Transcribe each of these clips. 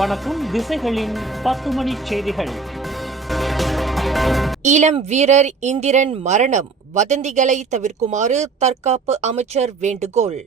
வணக்கம். திசைகளின் 10 மணி செய்திகள். இளம் வீரர் இந்திரன் மரணம், வதந்திகளை தவிர்க்குமாறு தற்காப்பு அமைச்சர் வேண்டுகோள்.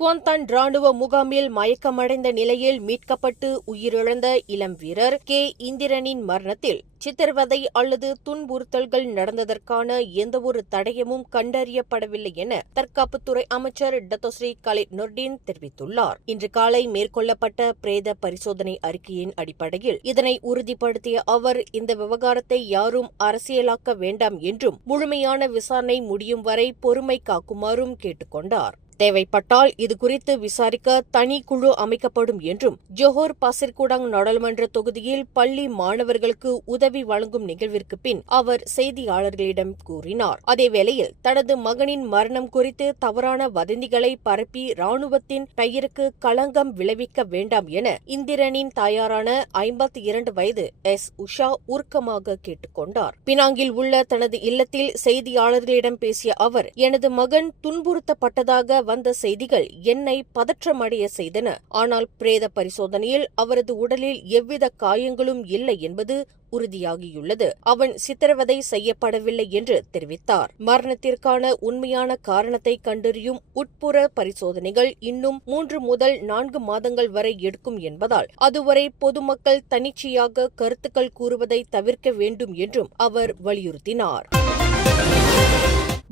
குவாந்தான் ராணுவ முகாமில் மயக்கமடைந்த நிலையில் மீட்கப்பட்டு உயிரிழந்த இளம் வீரர் கே இந்திரனின் மரணத்தில் சித்திரவதை அல்லது துன்புறுத்தல்கள் நடந்ததற்கான எந்தவொரு தடயமும் கண்டறியப்படவில்லை என தற்காப்புத்துறை அமைச்சர் டத்தோஸ்ரீ கலிட் நொர்டின் தெரிவித்துள்ளார். இன்று காலை மேற்கொள்ளப்பட்ட பிரேத பரிசோதனை அறிக்கையின் அடிப்படையில் இதனை உறுதிப்படுத்திய அவர், இந்த விவகாரத்தை யாரும் அரசியலாக்க வேண்டாம் என்றும் முழுமையான விசாரணை முடியும் வரை பொறுமை காக்குமாறும் கேட்டுக் கொண்டார். தேவைப்பட்டால் இதுகுறித்து விசாரிக்க தனி குழு அமைக்கப்படும் என்றும், ஜோஹர் பாசிர்குடாங் நாடாளுமன்ற தொகுதியில் பள்ளி மாணவர்களுக்கு உதவி வழங்கும் நிகழ்விற்கு பின் அவர் செய்தியாளர்களிடம் கூறினார். அதேவேளையில் தனது மகனின் மரணம் குறித்து தவறான வதந்திகளை பரப்பி ராணுவத்தின் பெயருக்கு களங்கம் விளைவிக்க வேண்டாம் என இந்திரனின் தாயாரான 52 வயது எஸ். உஷா உருக்கமாக கேட்டுக் கொண்டார். பினாங்கில் உள்ள தனது இல்லத்தில் செய்தியாளர்களிடம் பேசிய அவர், எனது மகன் துன்புறுத்தப்பட்டதாக வந்த செய்திகள் என்னை பதற்றமடைய செய்தன. ஆனால் பிரேத பரிசோதனையில் அவரது உடலில் எவ்வித காயங்களும் இல்லை என்பது உறுதியாகியுள்ளது. அவன் சித்திரவதை செய்யப்படவில்லை என்று தெரிவித்தார். மரணத்திற்கான உண்மையான காரணத்தை கண்டறியும் உட்புற பரிசோதனைகள் இன்னும் 3 முதல் 4 மாதங்கள் வரை எடுக்கும் என்பதால் அதுவரை பொதுமக்கள் தன்னிச்சையாக கருத்துக்கள் கூறுவதை தவிர்க்க வேண்டும் என்றும் அவர் வலியுறுத்தினார்.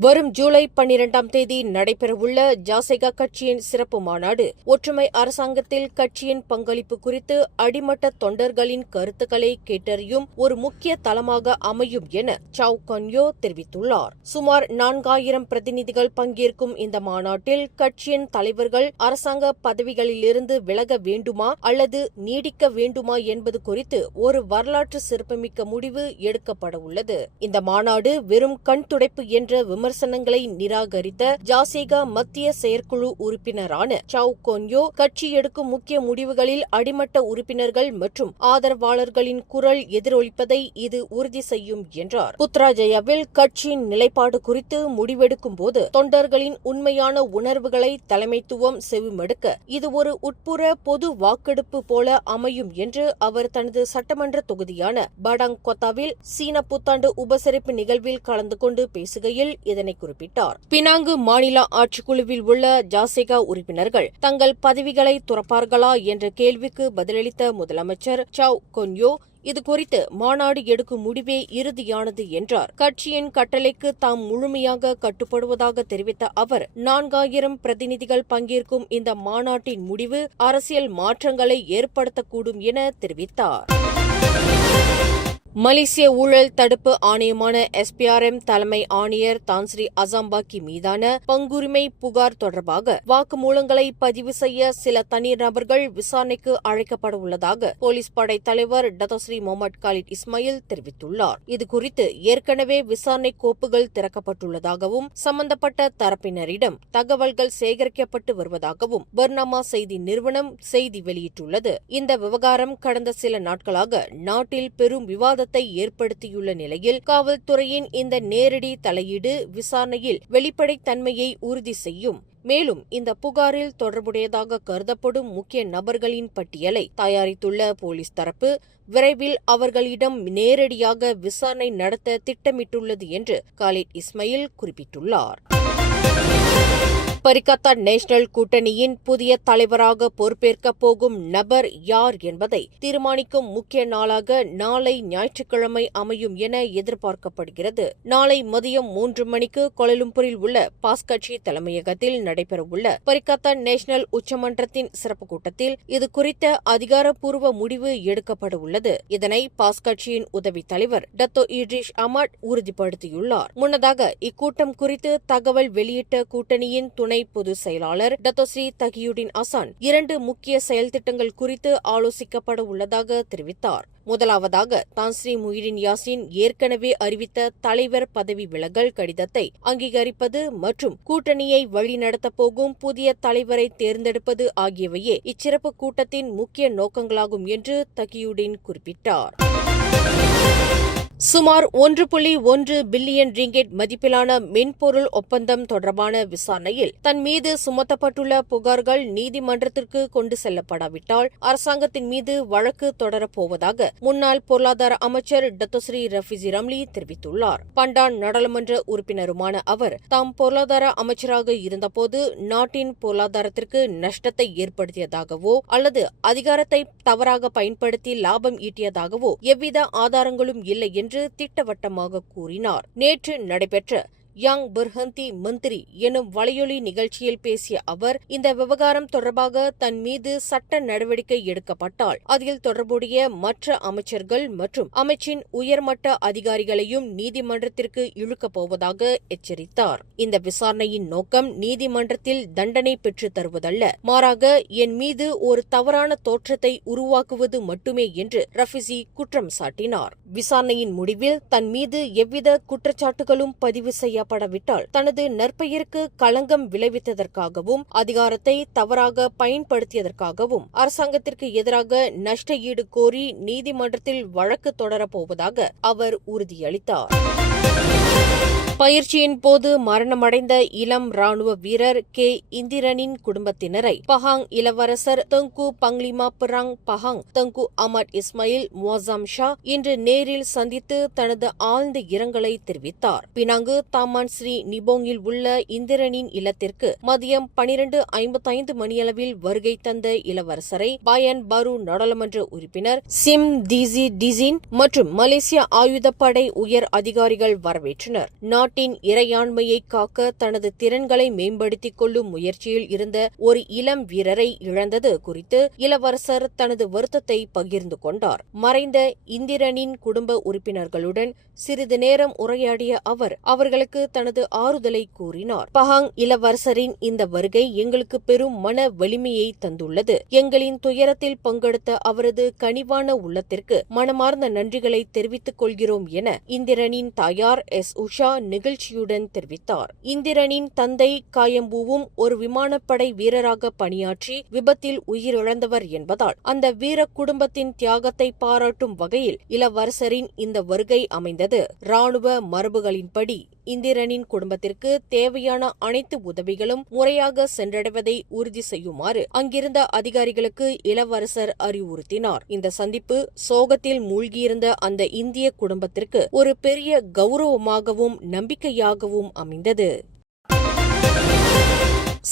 வரும் ஜூலை 12ஆம் தேதி நடைபெறவுள்ள ஜாசெகா கட்சியின் சிறப்பு மாநாடு ஒற்றுமை அரசாங்கத்தில் கட்சியின் பங்களிப்பு குறித்து அடிமட்ட தொண்டர்களின் கருத்துக்களை கேட்டறியும் ஒரு முக்கிய தளமாக அமையும் என சாவ் கன்யோ தெரிவித்துள்ளார். சுமார் 4000 பிரதிநிதிகள் பங்கேற்கும் இந்த மாநாட்டில் கட்சியின் தலைவர்கள் அரசாங்க பதவிகளிலிருந்து விலக வேண்டுமா அல்லது நீடிக்க வேண்டுமா என்பது குறித்து ஒரு வரலாற்று சிறப்புமிக்க முடிவு எடுக்கப்பட உள்ளது. இந்த மாநாடு வெறும் கண் துடைப்பு என்ற விமர்சனங்களை நிராகரித்த ஜாசேகா மத்திய செயற்குழு உறுப்பினரான சாவ் கொன்யோ, கட்சி எடுக்கும் முக்கிய முடிவுகளில் அடிமட்ட உறுப்பினர்கள் மற்றும் ஆதரவாளர்களின் குரல் எதிரொலிப்பதை இது உறுதி செய்யும் என்றார். புத்ராஜயாவில் கட்சியின் நிலைப்பாடு குறித்து முடிவெடுக்கும் போது தொண்டர்களின் உண்மையான உணர்வுகளை தலைமைத்துவம் செவிமடுக்க இது ஒரு உட்புற பொது வாக்கெடுப்பு போல அமையும் என்று அவர் தனது சட்டமன்ற தொகுதியான படாங் கொத்தாவில் சீன புத்தாண்டு உபசரிப்பு நிகழ்வில் கலந்து கொண்டு பேசுகையில் இதனை குறிப்பிட்டார். பினாங்கு மாநில ஆட்சிக்குழுவில் உள்ள ஜாசெகா உறுப்பினர்கள் தங்கள் பதவிகளை துறப்பார்களா என்ற கேள்விக்கு பதிலளித்த முதலமைச்சர் சாவ் கொன்யோ, இதுகுறித்து மாநாடு எடுக்கும் முடிவே இறுதியானது என்றார். கட்சியின் கட்டளைக்கு தாம் முழுமையாக கட்டுப்படுவதாக தெரிவித்த அவர், 4000 பிரதிநிதிகள் பங்கேற்கும் இந்த மாநாட்டின் முடிவு அரசியல் மாற்றங்களை ஏற்படுத்தக்கூடும் என தெரிவித்தார். மலேசிய ஊழல் தடுப்பு ஆணையமான SPRM தலைமை ஆணையர் தான்ஸ்ரீ அசாம்பாக்கி மீதான பங்குரிமை புகார் தொடர்பாக வாக்குமூலங்களை பதிவு செய்ய சில தனிநபர்கள் விசாரணைக்கு அழைக்கப்பட உள்ளதாக போலீஸ் படை தலைவர் டத்தோஸ்ரீ முகமது காலிட் இஸ்மாயில் தெரிவித்துள்ளார். இதுகுறித்து ஏற்கனவே விசாரணை கோப்புகள் திறக்கப்பட்டுள்ளதாகவும் சம்பந்தப்பட்ட தரப்பினரிடம் தகவல்கள் சேகரிக்கப்பட்டு வருவதாகவும் பர்னாமா செய்தி நிறுவனம் செய்தி வெளியிட்டுள்ளது. இந்த விவகாரம் கடந்த சில நாட்களாக நாட்டில் பெரும் விவாத ஏற்படுத்தியுள்ள நிலையில் காவல்துறையின் இந்த நேரடி தலையீடு விசாரணையில் வெளிப்படைத்தன்மையை உறுதி செய்யும். மேலும் இந்த புகாரில் தொடர்புடையதாக கருதப்படும் முக்கிய நபர்களின் பட்டியலை தயாரித்துள்ள போலீஸ் தரப்பு விரைவில் அவர்களிடம் நேரடியாக விசாரணை நடத்த திட்டமிட்டுள்ளது என்று காலிட் இஸ்மாயில் குறிப்பிட்டுள்ளார். பரிகத்தா நேஷனல் கூட்டணியின் புதிய தலைவராக பொறுப்பேற்கப் போகும் நபர் யார் என்பதை தீர்மானிக்கும் முக்கிய நாளாக நாளை ஞாயிற்றுக்கிழமை அமையும் என எதிர்பார்க்கப்படுகிறது. நாளை மதியம் 3 மணிக்கு கோலாலம்பூரில் உள்ள பாஸ் கட்சி தலைமையகத்தில் நடைபெறவுள்ள பரிகத்தா நேஷனல் உச்சமன்றத்தின் சிறப்பு கூட்டத்தில் இது குறித்த அதிகாரப்பூர்வ முடிவு எடுக்கப்பட உள்ளது. இதனை பாஸ் கட்சியின் உதவி தலைவர் டத்தோ இட்ரிஸ் அமாட் உறுதிப்படுத்தியுள்ளார். முன்னதாக இக்கூட்டம் குறித்து தகவல் வெளியிட்ட கூட்டணியின் துணை பொதுச் செயலாளர் டத்தோஸ்ரீ தகியுடின் அசான் 2 முக்கிய செயல் திட்டங்கள் குறித்து ஆலோசிக்கப்பட உள்ளதாக தெரிவித்தார். முதலாவதாக தான்ஸ்ரீ முஹிடின் யாசின் ஏற்கனவே அறிவித்த தலைவர் பதவி விலகல் கடிதத்தை அங்கீகரிப்பது மற்றும் கூட்டணியை வழிநடத்தப் போகும் புதிய தலைவரை தேர்ந்தெடுப்பது ஆகியவையே இச்சிறப்பு கூட்டத்தின் முக்கிய நோக்கங்களாகும் என்று தகியுடின் குறிப்பிட்டார். சுமார் 1.1 பில்லியன் ரிங்கெட் மதிப்பிலான மென்பொருள் ஒப்பந்தம் தொடர்பான விசாரணையில் தன் மீது சுமத்தப்பட்டுள்ள புகார்கள் நீதிமன்றத்திற்கு கொண்டு செல்லப்படாவிட்டால் அரசாங்கத்தின் மீது வழக்கு தொடரப்போவதாக முன்னாள் பொருளாதார அமைச்சர் டத்தோஸ்ரீ ரஃபிசி ரம்லி தெரிவித்துள்ளார். பண்டான் நாடாளுமன்ற உறுப்பினருமான அவர் தாம் பொருளாதார அமைச்சராக இருந்தபோது நாட்டின் பொருளாதாரத்திற்கு நஷ்டத்தை ஏற்படுத்தியதாகவோ அல்லது அதிகாரத்தை தவறாக பயன்படுத்தி லாபம் ஈட்டியதாகவோ எவ்வித ஆதாரங்களும் இல்லை என்று திட்டவட்டமாக கூறினார். நேற்று நடைபெற்ற யங் பர்ஹந்தி மந்திரி எனும் வலையொலி நிகழ்ச்சியில் பேசிய அவர் இந்த விவகாரம் தொடர்பாக தன் மீது சட்ட நடவடிக்கை எடுக்கப்பட்டால் அதில் தொடர்புடைய மற்ற அமைச்சர்கள் மற்றும் அமைச்சின் உயர்மட்ட அதிகாரிகளையும் நீதிமன்றத்திற்கு இழுக்கப் போவதாக எச்சரித்தார். இந்த விசாரணையின் நோக்கம் நீதிமன்றத்தில் தண்டனை பெற்றுத் தருவதல்ல, மாறாக என் மீது ஒரு தவறான தோற்றத்தை உருவாக்குவது மட்டுமே என்று ரஃபிசி குற்றம் சாட்டினார். விசாரணையின் முடிவில் தன் மீது எவ்வித குற்றச்சாட்டுகளும் பதிவு செய்யப்படவிட்டால் தனது நற்பெயருக்கு களங்கம் விளைவித்ததற்காகவும் அதிகாரத்தை தவறாக பயன்படுத்தியதற்காகவும் அரசாங்கத்திற்கு எதிராக நஷ்ட ஈடு கோரி நீதிமன்றத்தில் வழக்கு தொடரப்போவதாக அவர் உறுதியளித்தார். பயிற்சியின் போது மரணமடைந்த இளம் ராணுவ வீரர் கே இந்திரனின் குடும்பத்தினரை பஹாங் இளவரசர் தெங்கு பங்லிமா பிராங் பஹாங் தெங்கு அமட் இஸ்மாயில் முவாசம் ஷா இன்று நேரில் சந்தித்து தனது ஆழ்ந்த இரங்கலை தெரிவித்தார். பினாங்கு தாமான் ஸ்ரீ நிபோங்கில் உள்ள இந்திரனின் இல்லத்திற்கு மதியம் 12:55 மணியளவில் வருகை தந்த இளவரசரை பயன் பாரு நாடாளுமன்ற உறுப்பினர் சிம் டிசி டிசின் மற்றும் மலேசிய ஆயுதப்படை உயர் அதிகாரிகள் வரவேற்றனர். நாட்டின் இறையாண்மையை காக்க தனது திறன்களை மேம்படுத்திக் கொள்ளும் முயற்சியில் இருந்த ஒரு இளம் வீரரை இழந்தது குறித்து இளவரசர் தனது வருத்தத்தை பகிர்ந்து கொண்டார். மறைந்த இந்திரனின் குடும்ப உறுப்பினர்களுடன் சிறிது நேரம் உரையாடிய அவர் அவர்களுக்கு தனது ஆறுதலை கூறினார். பஹாங் இளவரசரின் இந்த வருகை எங்களுக்கு பெரும் மன வலிமையை தந்துள்ளது. எங்களின் துயரத்தில் பங்கெடுத்த அவரது கனிவான உள்ளத்திற்கு மனமார்ந்த நன்றிகளை தெரிவித்துக் கொள்கிறோம் என இந்திரனின் தாயார் எஸ் உஷா நிகழ்ச்சியுடன் தெரிவித்தார். இந்திரனின் தந்தை காயம்பூவும் ஒரு விமானப்படை வீரராக பணியாற்றி விபத்தில் உயிரிழந்தவர் என்பதால் அந்த வீர குடும்பத்தின் தியாகத்தை பாராட்டும் வகையில் இளவரசரின் இந்த வருகை அமைந்தது. ராணுவ மரபுகளின்படி இந்திரனின் குடும்பத்திற்கு தேவையான அனைத்து உதவிகளும் முறையாக சென்றடைவதை உறுதி செய்யுமாறு அங்கிருந்த அதிகாரிகளுக்கு இளவரசர் அறிவுறுத்தினார். இந்த சந்திப்பு சோகத்தில் மூழ்கியிருந்த அந்த இந்திய குடும்பத்திற்கு ஒரு பெரிய கௌரவமாகவும் நம்பிக்கையாகவும் அமைந்தது.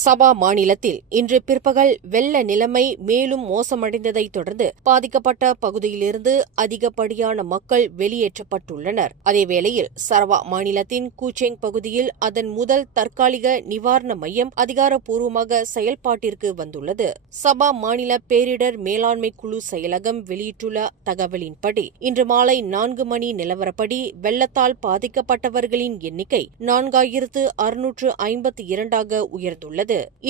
சபா மாநிலத்தில் இன்று பிற்பகல் வெள்ள நிலைமை மேலும் மோசமடைந்ததைத் தொடர்ந்து பாதிக்கப்பட்ட பகுதியிலிருந்து அதிகப்படியான மக்கள் வெளியேற்றப்பட்டுள்ளனர். அதேவேளையில் சரவா மாநிலத்தின் கூச்செங் பகுதியில் அதன் முதல் தற்காலிக நிவாரண மையம் அதிகாரப்பூர்வமாக செயல்பாட்டிற்கு வந்துள்ளது. சபா மாநில பேரிடர் மேலாண்மை குழு செயலகம் வெளியிட்டுள்ள தகவலின்படி இன்று மாலை 4 மணி நிலவரப்படி வெள்ளத்தால் பாதிக்கப்பட்டவர்களின் எண்ணிக்கை 4652 உயர்ந்துள்ளது.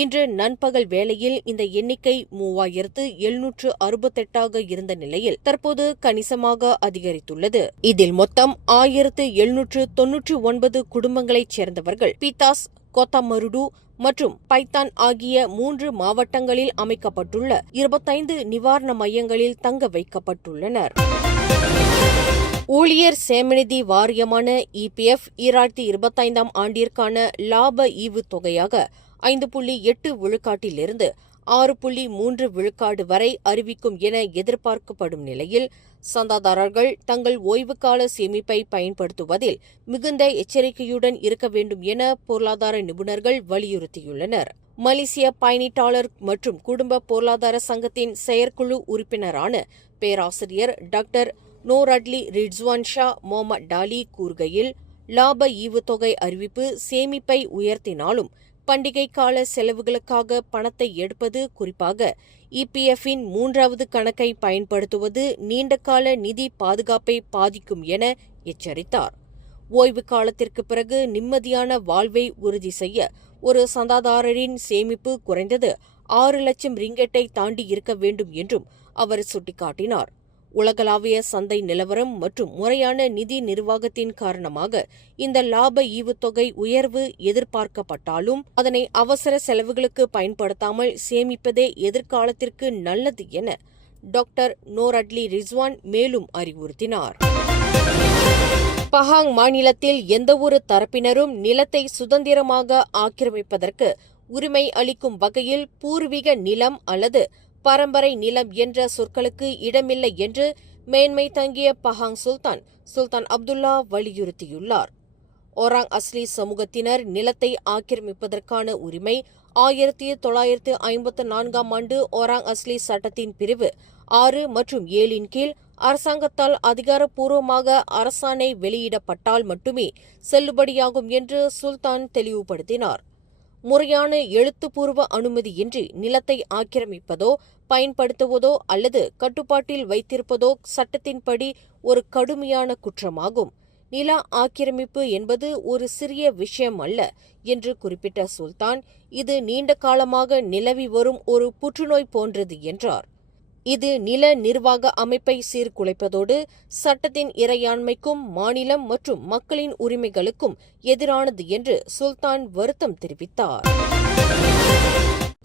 இன்று நண்பகல் வேளையில் இந்த எண்ணிக்கை 3768 இருந்த நிலையில் தற்போது கணிசமாக அதிகரித்துள்ளது. இதில் மொத்தம் 1799 குடும்பங்களைச் சேர்ந்தவர்கள் பீத்தாஸ், கோத்தாமருடு மற்றும் பைத்தான் ஆகிய 3 மாவட்டங்களில் அமைக்கப்பட்டுள்ள 25 நிவாரண மையங்களில் தங்க வைக்கப்பட்டுள்ளனர். ஊழியர் சேமநிதி வாரியமான EPF 2025 ஆண்டிற்கான லாப ஈவு தொகையாக 5.8 விழுக்காட்டிலிருந்து 6.3 விழுக்காடு வரை அறிவிக்கும் என எதிர்பார்க்கப்படும் நிலையில் சந்தாதாரர்கள் தங்கள் ஓய்வுகால சேமிப்பை பயன்படுத்துவதில் மிகுந்த எச்சரிக்கையுடன் இருக்க வேண்டும் என பொருளாதார நிபுணர்கள் வலியுறுத்தியுள்ளனர். மலேசிய பயணீட்டாளர் மற்றும் குடும்ப பொருளாதார சங்கத்தின் செயற்குழு உறுப்பினரான பேராசிரியர் டாக்டர் நோரட்லி ரிட்ஸ்வான் ஷா மொஹமட் டாலி கூறுகையில், லாப ஈவுத்தொகை அறிவிப்பு சேமிப்பை உயர்த்தினாலும் பண்டிகை கால செலவுகளுக்காக பணத்தை எடுப்பது, குறிப்பாக EPF-இன் 3வது கணக்கை பயன்படுத்துவது நீண்டகால நிதி பாதுகாப்பை பாதிக்கும் என எச்சரித்தார். ஓய்வு காலத்திற்கு பிறகு நிம்மதியான வாழ்வை உறுதி செய்ய ஒரு சந்தாதாரரின் சேமிப்பு குறைந்தது 6 லட்சம் ரிங்கெட்டை தாண்டி இருக்க வேண்டும் என்றும் அவர் சுட்டிக்காட்டினார். உலகளாவிய சந்தை நிலவரம் மற்றும் முறையான நிதி நிர்வாகத்தின் காரணமாக இந்த லாப ஈவுத்தொகை உயர்வு எதிர்பார்க்கப்பட்டாலும் அதனை அவசர செலவுகளுக்கு பயன்படுத்தாமல் சேமிப்பதே எதிர்காலத்திற்கு நல்லது என டாக்டர் நோரட்லி ரிட்ஸ்வான் மேலும் அறிவுறுத்தினார். பஹாங் மாநிலத்தில் எந்தவொரு தரப்பினரும் நிலத்தை சுதந்திரமாக ஆக்கிரமிப்பதற்கு உரிமை அளிக்கும் வகையில் பூர்வீக நிலம் அல்லது பரம்பரை நிலம் என்ற சொற்களுக்கு இடமில்லை என்று மேன்மை தங்கிய பஹாங் சுல்தான் அப்துல்லா வலியுறுத்தியுள்ளார். ஒராங் அஸ்லி சமூகத்தினர் நிலத்தை ஆக்கிரமிப்பதற்கான உரிமை 1954ஆம் ஆண்டு ஒராங் அஸ்லி சட்டத்தின் பிரிவு 6 மற்றும் 7 கீழ் அரசாங்கத்தால் அதிகாரப்பூர்வமாக அரசாணை வெளியிடப்பட்டால் மட்டுமே செல்லுபடியாகும் என்று சுல்தான் தெளிவுபடுத்தினார். முறையான எழுத்துப்பூர்வ அனுமதியின்றி நிலத்தை ஆக்கிரமிப்பதோ பயன்படுத்துவதோ அல்லது கட்டுப்பாட்டில் வைத்திருப்பதோ சட்டத்தின்படி ஒரு கடுமையான குற்றமாகும். நில ஆக்கிரமிப்பு என்பது ஒரு சிறிய விஷயம் அல்ல என்று குறிப்பிட்ட சுல்தான், இது நீண்ட காலமாக நிலவி வரும் ஒரு புற்றுநோய் போன்றது என்றார். இது நில நிர்வாக அமைப்பை சீர்குலைப்பதோடு சட்டத்தின் இறையாண்மைக்கும் மாநிலம் மற்றும் மக்களின் உரிமைகளுக்கும் எதிரானது என்று சுல்தான் வருத்தம் தெரிவித்தார்.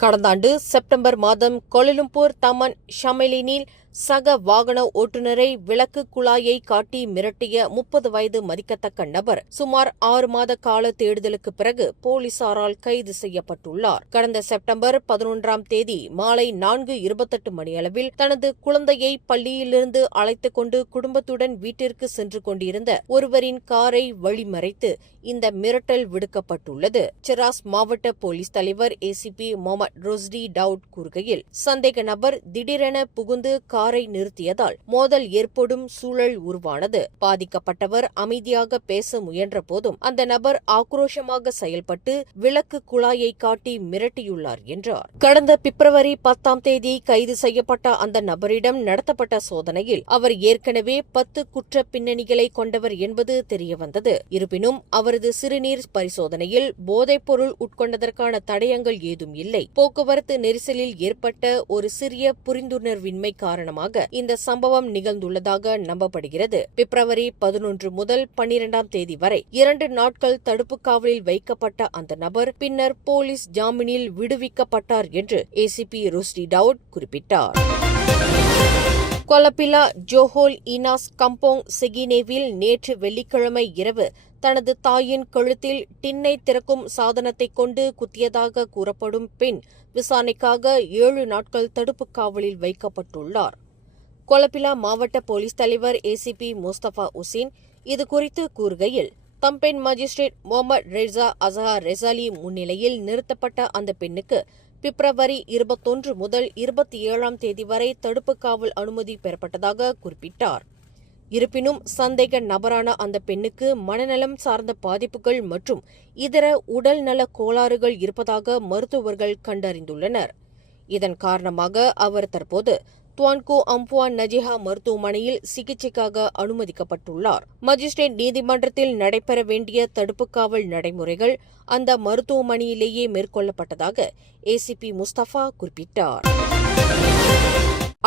கடந்த ஆண்டு செப்டம்பர் மாதம் கோலாலம்பூர் தமன் ஷமெலினில் சக வாகன ஓட்டுநரை விளக்கு குழாயை காட்டி மிரட்டிய 30 வயது மதிக்கத்தக்க நபர் சுமார் 6 மாத கால தேடுதலுக்கு பிறகு போலீசாரால் கைது செய்யப்பட்டுள்ளார். கடந்த செப்டம்பர் 11ஆம் தேதி மாலை 4:28 மணியளவில் தனது குழந்தையை பள்ளியிலிருந்து அழைத்துக் கொண்டு குடும்பத்துடன் வீட்டிற்கு சென்று கொண்டிருந்த ஒருவரின் காரை வழிமறைத்து இந்த மிரட்டல் விடுக்கப்பட்டுள்ளது. செராஸ் மாவட்ட போலீஸ் தலைவர் ஏசிபி முகமது ரோஸ்டி டவுட் கூறுகையில், சந்தேக நபர் திடீரென புகுந்து காரை நிறுத்தியதால் மோதல் ஏற்படும் சூழல் உருவானது. பாதிக்கப்பட்டவர் அமைதியாக பேச முயன்ற போதும் அந்த நபர் ஆக்ரோஷமாக செயல்பட்டு விளக்கு குழாயை காட்டி மிரட்டியுள்ளார் என்றார். கடந்த பிப்ரவரி 10ஆம் தேதி கைது செய்யப்பட்ட அந்த நபரிடம் நடத்தப்பட்ட சோதனையில் அவர் ஏற்கனவே 10 குற்ற பின்னணிகளை கொண்டவர் என்பது தெரியவந்தது. இருப்பினும் அவரது சிறுநீர் பரிசோதனையில் போதைப்பொருள் உட்கொண்டதற்கான தடயங்கள் ஏதும் இல்லை. போக்குவரத்து நெரிசலில் ஏற்பட்ட ஒரு சிறிய புரிந்துணர்வின்மை காரணமாக இந்த சம்பவம் நிகழ்ந்துள்ளதாக நம்பப்படுகிறது. பிப்ரவரி 11 முதல் 12ஆம் தேதி வரை 2 நாட்கள் தடுப்பு காவலில் வைக்கப்பட்ட அந்த நபர் பின்னர் போலீஸ் ஜாமீனில் விடுவிக்கப்பட்டார் என்று ஏசிபி ரோஸ்டி டவுட் குறிப்பிட்டார். கொலபிலா ஜோஹோல் இனாஸ் கம்போங் செகினேவில் நேற்று வெள்ளிக்கிழமை இரவு தனது தாயின் கழுத்தில் டின்னை திறக்கும் சாதனத்தை கொண்டு குத்தியதாக கூறப்படும் பெண் விசாரணைக்காக 7 நாட்கள் தடுப்பு காவலில் வைக்கப்பட்டுள்ளார். கொலபிலா மாவட்ட போலீஸ் தலைவர் ஏசிபி முஸ்தபா உசேன் இதுகுறித்து கூறுகையில், தம்பென் மாஜிஸ்ட்ரேட் முகமது ரெஜா அசஹார் ரெசாலி முன்னிலையில் நிறுத்தப்பட்ட அந்த பெண்ணுக்கு பிப்ரவரி 21 முதல் 27ஆம் தேதி வரை தடுப்பு காவல் அனுமதி பெறப்பட்டதாக குறிப்பிட்டார். இருப்பினும் சந்தேக நபரான அந்த பெண்ணுக்கு மனநலம் சார்ந்த பாதிப்புகள் மற்றும் இதர உடல்நல கோளாறுகள் இருப்பதாக மருத்துவர்கள் கண்டறிந்துள்ளனர். இதன் காரணமாக அவர் தற்போது துவான்கோ அம்புவான் நஜிஹா மருத்துவமனையில் சிகிச்சைக்காக அனுமதிக்கப்பட்டுள்ளார். மஜிஸ்ட்ரேட் நீதிமன்றத்தில் நடைபெற வேண்டிய தடுப்பு காவல் நடைமுறைகள் அந்த மருத்துவமனையிலேயே மேற்கொள்ளப்பட்டதாக ஏசிபி முஸ்தபா குறிப்பிட்டார்.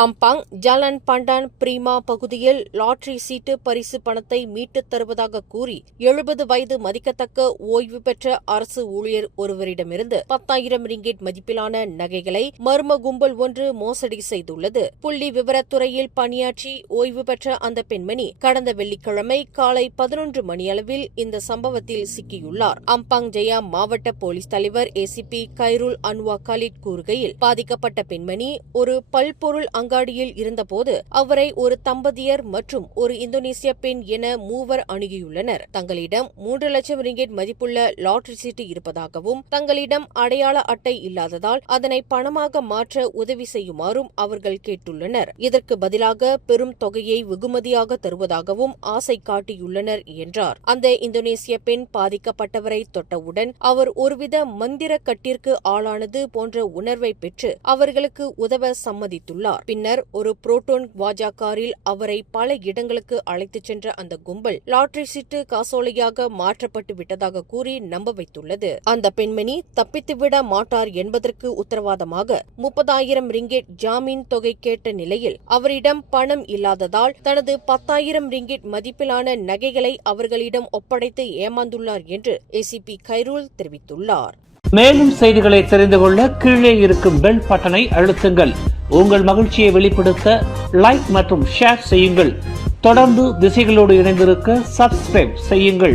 அம்பாங் ஜாலன் பண்டான் பிரீமா பகுதியில் லாட்டரி சீட்டு பரிசு பணத்தை மீட்டுத் தருவதாக கூறி 70 வயது மதிக்கத்தக்க ஓய்வு பெற்ற அரசு ஊழியர் ஒருவரிடமிருந்து 10,000 ரிங்கிட் மதிப்பிலான நகைகளை மர்ம கும்பல் ஒன்று மோசடி செய்துள்ளது. புள்ளி விவரத்துறையில் பணியாற்றி ஓய்வு பெற்ற அந்த பெண்மணி கடந்த வெள்ளிக்கிழமை காலை 11 மணியளவில் இந்த சம்பவத்தில் சிக்கியுள்ளார். அம்பாங் ஜெயா மாவட்ட போலீஸ் தலைவர் ஏசிபி கைருல் அன்வா காலிட் கூறுகையில், பாதிக்கப்பட்ட பெண்மணி ஒரு பல்பொருள் அங்காடியில் இருந்தபோது அவரை ஒரு தம்பதியர் மற்றும் ஒரு இந்தோனேசிய பெண் என 3 அணுகியுள்ளனர். தங்களிடம் 3 லட்சம் ரிங்கெட் மதிப்புள்ள லாட்டரி சீட்டு இருப்பதாகவும் தங்களிடம் அடையாள அட்டை இல்லாததால் அதனை பணமாக மாற்ற உதவி செய்யுமாறும் அவர்கள் கேட்டுள்ளனர். இதற்கு பதிலாக பெரும் தொகையை வெகுமதியாக தருவதாகவும் ஆசை காட்டியுள்ளனர் என்றார். அந்த இந்தோனேசிய பெண் பாதிக்கப்பட்டவரை தொட்டவுடன் அவர் ஒருவித மந்திர கட்டிற்கு ஆளானது போன்ற உணர்வை பெற்று அவர்களுக்கு உதவ சம்மதித்துள்ளார். பின்னர் ஒரு புரோட்டோன் வாஜா காரில் அவரை பல இடங்களுக்கு அழைத்துச் சென்ற அந்த கும்பல் லாட்டரி சீட்டு காசோலையாக மாற்றப்பட்டு விட்டதாக கூறி நம்ப வைத்துள்ளது. அந்த பெண்மணி தப்பித்துவிட மாட்டார் என்பதற்கு உத்தரவாதமாக 30,000 ரிங்கெட் ஜாமீன் தொகை கேட்ட நிலையில் அவரிடம் பணம் இல்லாததால் தனது 10,000 ரிங்கெட் மதிப்பிலான நகைகளை அவர்களிடம் ஒப்படைத்து ஏமாந்துள்ளார் என்று ஏசிபி கைருல் தெரிவித்துள்ளார். மேலும் செய்திகளை தெரிந்து கொள்ள கீழே இருக்கும் பெல் பட்டனை அழுத்துங்கள். உங்கள் மகிழ்ச்சியை வெளிப்படுத்த லைக் மற்றும் ஷேர் செய்யுங்கள். தொடர்ந்து திசைகளோடு இணைந்திருக்க சப்ஸ்கிரைப் செய்யுங்கள்.